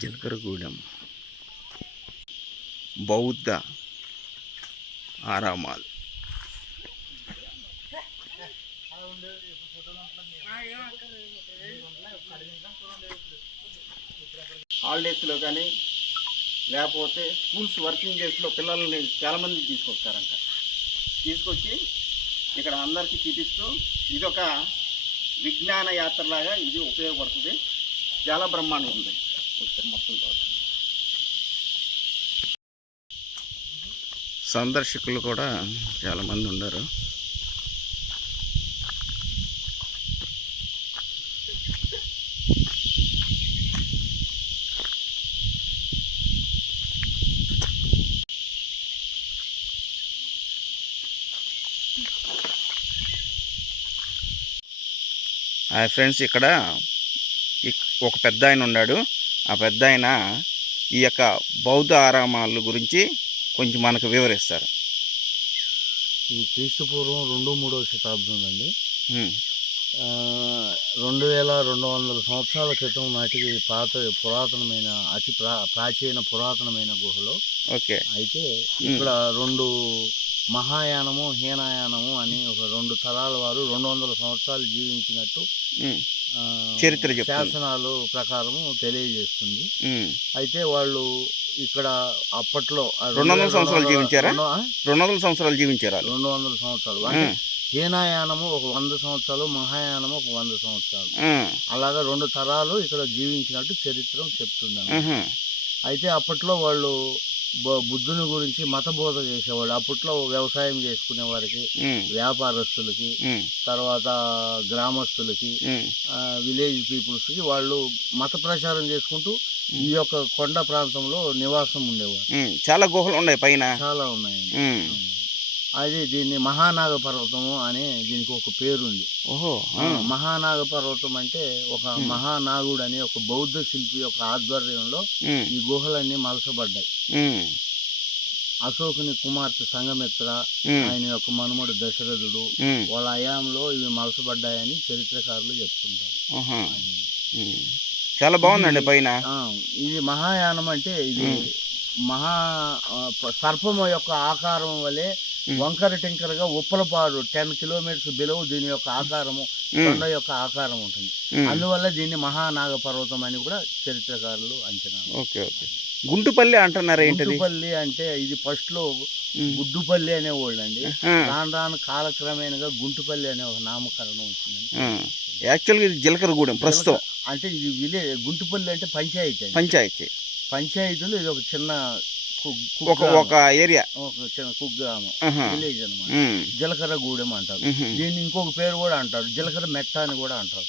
జలకరగూడెం బౌద్ధ ఆరామాలు. హాలిడేస్లో కానీ లేకపోతే స్కూల్స్ వర్కింగ్ డేస్లో పిల్లల్ని చాలామంది తీసుకొస్తారంట. తీసుకొచ్చి ఇక్కడ అందరికీ చూపిస్తూ ఇదొక విజ్ఞాన యాత్రలాగా ఇది ఉపయోగపడుతుంది. చాలా బ్రహ్మాండం ఉంది. మొత్తం సందర్శకులు కూడా చాలామంది ఉన్నారు. హాయ్ ఫ్రెండ్స్, ఇక్కడ ఒక పెద్ద ఆయన ఉన్నాడు. ఆ పెద్ద ఆయన ఈ యొక్క బౌద్ధ ఆరామాల గురించి కొంచెం మనకు వివరిస్తారు. ఇది క్రీస్తు పూర్వం 2-3వ శతాబ్దం అండి. 2200 సంవత్సరాల క్రితం నాటికి పురాతనమైన ప్రాచీన పురాతనమైన గుహలో. ఓకే. అయితే ఇక్కడ 2 మహాయానము హీనాయానము అని ఒక 2 తరాల వారు 200 సంవత్సరాలు జీవించినట్టు చరిత్ర శాసనాలు ప్రకారము తెలియజేస్తుంది. అయితే వాళ్ళు ఇక్కడ అప్పట్లో 200 సంవత్సరాలు జీవించారా? 200 సంవత్సరాలు జీవించారా? 200 సంవత్సరాలు. అంటే హీనాయానము ఒక 100 సంవత్సరాలు, మహాయానము ఒక 100 సంవత్సరాలు. అలాగా 2 తరాలు ఇక్కడ జీవించినట్టు చరిత్ర చెప్తుంది. అయితే అప్పట్లో వాళ్ళు బుద్ధుని గురించి మతబోధ చేసేవాళ్ళు. అప్పట్లో వ్యవసాయం చేసుకునే వారికి, వ్యాపారస్తులకి, తర్వాత గ్రామస్తులకి, విలేజ్ పీపుల్స్కి వాళ్ళు మత ప్రచారం చేసుకుంటూ ఈ యొక్క కొండ ప్రాంతంలో నివాసం ఉండేవారు. చాలా గుహలు ఉన్నాయి, పైన చాలా ఉన్నాయండి. అది దీన్ని మహానాగ పర్వతము అనే దీనికి ఒక పేరుంది. ఓహో. మహానాగ పర్వతం అంటే ఒక మహానాగుడు అని ఒక బౌద్ధ శిల్పి యొక్క ఆధ్వర్యంలో ఈ గుహలన్నీ మలసబడ్డాయి. అశోకుని కుమార్తె సంగమిత్ర, ఆయన యొక్క మనుమడు దశరథుడు వాళ్ళ హయాంలో ఇవి మలసబడ్డాయని చరిత్రకారులు చెప్తుంటారు. చాలా బాగుందండి పైన. ఇది మహాయానం అంటే ఇది సర్పము యొక్క ఆకారం వలె వంకర టింకరగా ఉప్పలపాడు 10 కిలోమీటర్స్ బిలో దీని యొక్క ఆకారము, కొండ యొక్క ఆకారం ఉంటుంది. అందువల్ల దీన్ని మహానాగ పర్వతం అని కూడా చరిత్రకారులు అంచనా. Okay okay. గుంటుపల్లి అంటున్నారు. గుంటుపల్లి అంటే ఇది ఫస్ట్ లో గుడ్డుపల్లి అనేవాళ్ళు అండి. రాను కాలక్రమేణగా గుంటుపల్లి అనే ఒక నామకరణం వచ్చిందండి. యాక్చువల్గా ఇది జలకరగూడెం ప్రస్తుతం. అంటే ఇది విలేజ్. గుంటుపల్లి అంటే పంచాయతీలు. ఇది ఒక చిన్న ఒక ఏరియా, ఒక చిన్న కుగ్రామం, విలేజ్ అనమాట. జలకరగూడెం అంటారు దీన్ని. ఇంకొక పేరు కూడా అంటారు, జలకర మెట్ట అని కూడా అంటారు.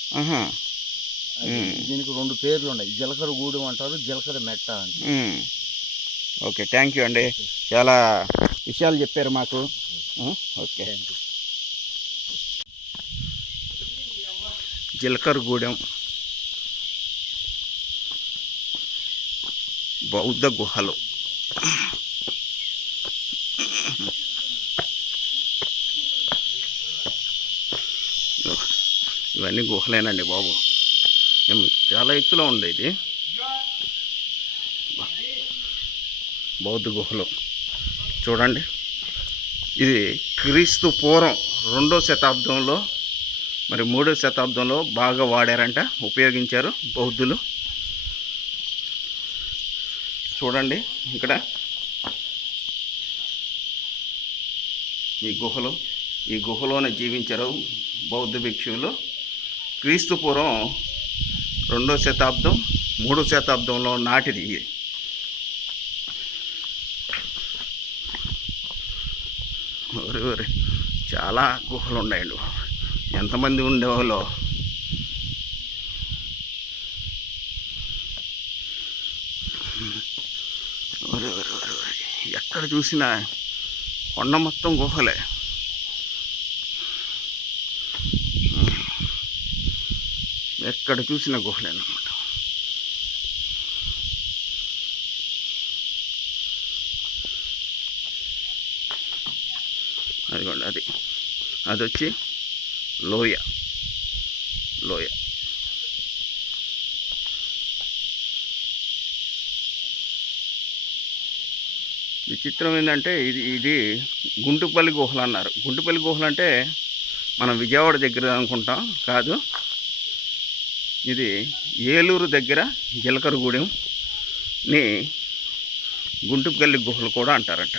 దీనికి 2 పేర్లు ఉన్నాయి, జలకరగూడెం అంటారు, జలకర మెట్ట అంటారు. ఓకే, థ్యాంక్ యూ అండి. చాలా విషయాలు చెప్పారు మాకు. ఓకే. జలకరగూడెం బౌద్ధ గుహలు. ఇవన్నీ గుహలేనండి బాబు. చాలా ఎత్తులో ఉంది ఇది. బౌద్ధ గుహలు చూడండి. ఇది క్రీస్తు పూర్వం 2వ శతాబ్దంలో మరి 3వ శతాబ్దంలో బాగా వాడారంట, ఉపయోగించారు బౌద్ధులు. చూడండి ఇక్కడ ఈ గుహలోనే జీవించారు బౌద్ధ భిక్షువులు. క్రీస్తు పూర్వం 2వ శతాబ్దం 3వ శతాబ్దంలో నాటిది. చాలా గుహలు ఉన్నాయండి. ఎంతమంది ఉండేవాళ్ళు. ఎక్కడ చూసినా కొండ మొత్తం గుహలే. ఎక్కడ చూసినా గుహలే అన్నమాట. అదిగోండి, అది వచ్చి లోయ. విచిత్రం ఏంటంటే ఇది గుంటుపల్లి గుహలు అన్నారు. గుంటుపల్లి గుహలు అంటే మనం విజయవాడ దగ్గర అనుకుంటాం, కాదు. ఇది ఏలూరు దగ్గర జిలకరగూడెంని గుంటుపల్లి గుహలు కూడా అంటారంట.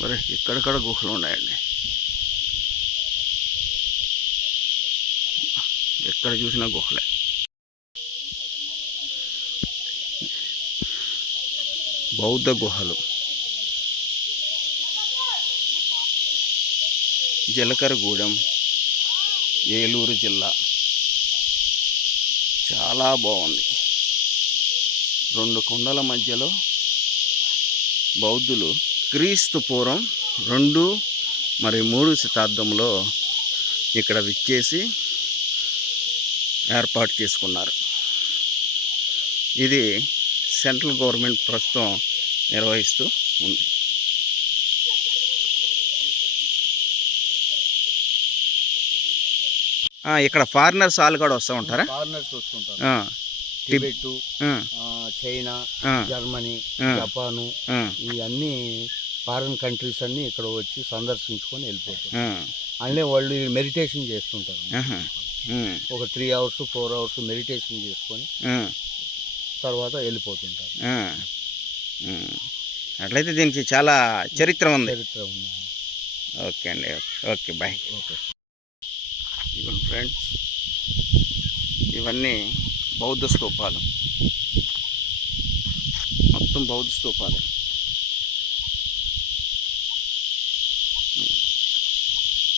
మరి ఇక్కడక్కడ గుహలు ఉన్నాయండి. ఎక్కడ చూసినా గుహలే. బౌద్ధ గుహలు, జిలకరగూడెం, ఏలూరు జిల్లా. చాలా బాగుంది. 2 కొండల మధ్యలో బౌద్ధులు క్రీస్తు పూర్వం 2 మరియు 3 శతాబ్దంలో ఇక్కడ విచ్చేసి ఏర్పాటు చేసుకున్నారు. ఇది సెంట్రల్ గవర్నమెంట్ ప్రస్తుతం నిర్వహిస్తూ ఉంది. ఇక్కడ ఫారినర్స్ వాళ్ళు కూడా వస్తూ ఉంటారా? ఫారినర్స్ వస్తుంటారు. టిబెట్, చైనా, జర్మనీ, జపాను, ఇవన్నీ ఫారిన్ కంట్రీస్ అన్నీ ఇక్కడ వచ్చి సందర్శించుకొని వెళ్ళిపోతారు. అంటే వాళ్ళు మెడిటేషన్ చేస్తుంటారు. ఒక 3 hours 4 hours మెడిటేషన్ చేసుకొని తర్వాత వెళ్ళిపోతుంటారు. అట్లయితే దీనికి చాలా చరిత్ర ఉంది. ఉంది. ఓకే అండి, ఓకే బాయ్. ఓకే ఇవన్నీ ఫ్రెండ్స్, ఇవన్నీ బౌద్ధ స్తూపాలు, మొత్తం బౌద్ధ స్తూపాలు.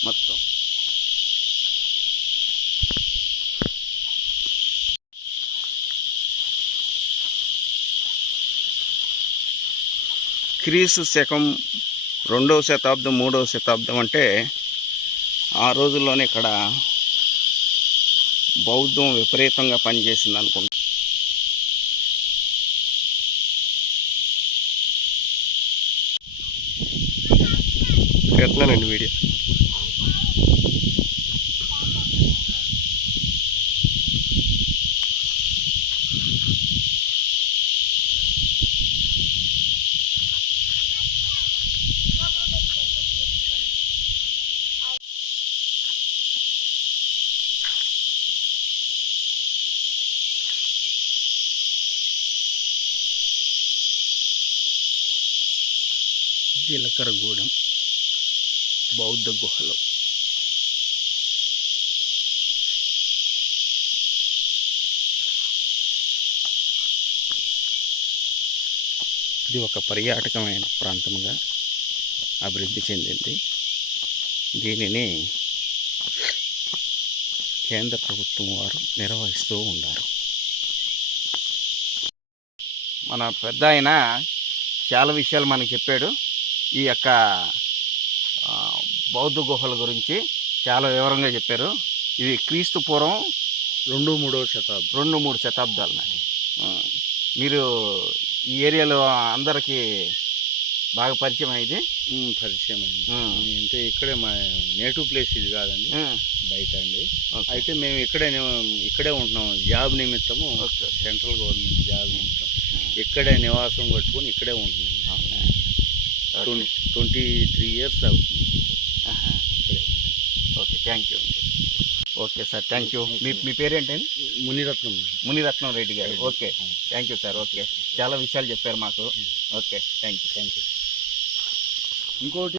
మొత్తం క్రీస్తు శకం 2వ శతాబ్దం 3వ శతాబ్దం అంటే ఆ రోజుల్లోనే ఇక్కడ బౌద్ధం విపరీతంగా పనిచేసింది అనుకుంటా. ఎట్లానండి వీడియో. జిలకరగూడెం బౌద్ధ గుహలు. ఇది ఒక పర్యాటకమైన ప్రాంతంగా అభివృద్ధి చెందింది. దీనిని కేంద్ర ప్రభుత్వం వారు నిర్వహిస్తూ ఉన్నారు. మన పెద్ద ఆయన చాలా విషయాలు మనకు చెప్పాడు. ఈ యొక్క బౌద్ధ గుహల గురించి చాలా వివరంగా చెప్పారు. ఇది క్రీస్తు పూర్వం 2-3వ శతాబ్దం, 2-3 శతాబ్దాలు నాటి. మీరు ఈ ఏరియాలో అందరికీ బాగా పరిచయం అయింది. పరిచయం అయింది. అంటే ఇక్కడే మా నేటివ్ ప్లేస్ ఇది కాదండి, బయట అండి. అయితే మేము ఇక్కడే ఉంటున్నాం జాబ్ నిమిత్తము. సెంట్రల్ గవర్నమెంట్ జాబ్ నిమిత్తం ఇక్కడే నివాసం కట్టుకొని ఇక్కడే ఉంటున్నాం. 23 years అవుతుంది ఇక్కడే. ఓకే, థ్యాంక్ యూ అండి. Okay sir, thank you. మీ పేరేంటండి? మునిరత్నం రెడ్డి గారు. Okay, thank you sir. Okay, చాలా విషయాలు చెప్పారు మాకు. Okay, thank you. ఇంకోటి